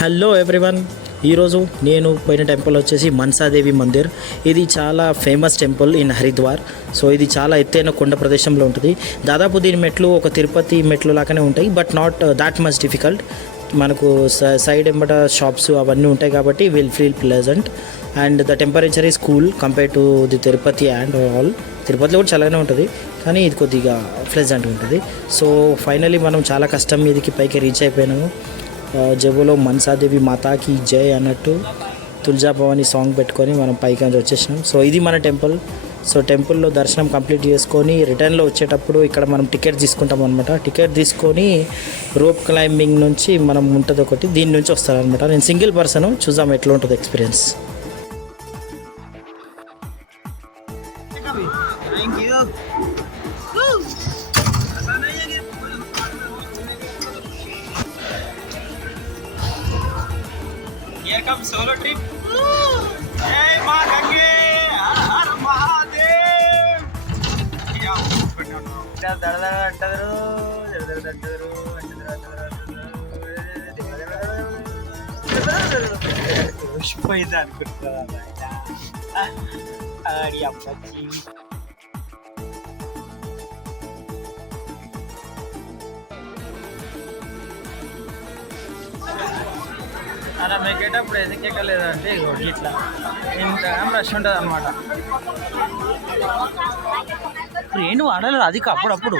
Hello everyone, ఈరోజు నేను పోయిన టెంపుల్ వచ్చేసి మన్సాదేవి మందిర్. ఇది చాలా famous temple in Haridwar. So ఇది చాలా ఎత్తైన కొండ ప్రదేశంలో ఉంటుంది. దాదాపు దీని మెట్లు ఒక తిరుపతి మెట్లు లాగానే ఉంటాయి, but not that much difficult. మనకు సైడ్ ఎంబట షాప్స్ అవన్నీ ఉంటాయి కాబట్టి will feel pleasant. And the temperature is cool compare to the Tirupati and all. తిరుపతిలో కూడా చల్లగానే ఉంటుంది, కానీ ఇది కొద్దిగా ప్లెజెంట్ ఉంటుంది. సో ఫైనలీ మనం చాలా కష్టం మీదకి పైకి రీచ్ అయిపోయినాము. జబులో మన్సాదేవి మాతాకి జై అన్నట్టు తుల్జాభవాని సాంగ్ పెట్టుకొని మనం పైకి వచ్చేసినాం. సో ఇది మన టెంపుల్. సో టెంపుల్లో దర్శనం కంప్లీట్ చేసుకొని రిటర్న్లో వచ్చేటప్పుడు ఇక్కడ మనం టికెట్ తీసుకుంటాం అనమాట. టికెట్ తీసుకొని రోప్ క్లైంబింగ్ నుంచి మనం ఉంటుంది ఒకటి, దీని నుంచి వస్తారనమాట. నేను సింగిల్ పర్సన్, చూద్దాం ఎట్లా ఉంటుంది experience. Here comes solo trip. Hey, Ma Gange! Har Mahadev! పోయింది అనుకుంటా ఆడి అప్పచ్చి. అలా మెక్కేటప్పుడు ఎందుకు ఎక్కలేదంటే ఇట్లా ఇంత రష్ ఉంటుంది అనమాట. ఏం వాడలేదు అది అప్పుడప్పుడు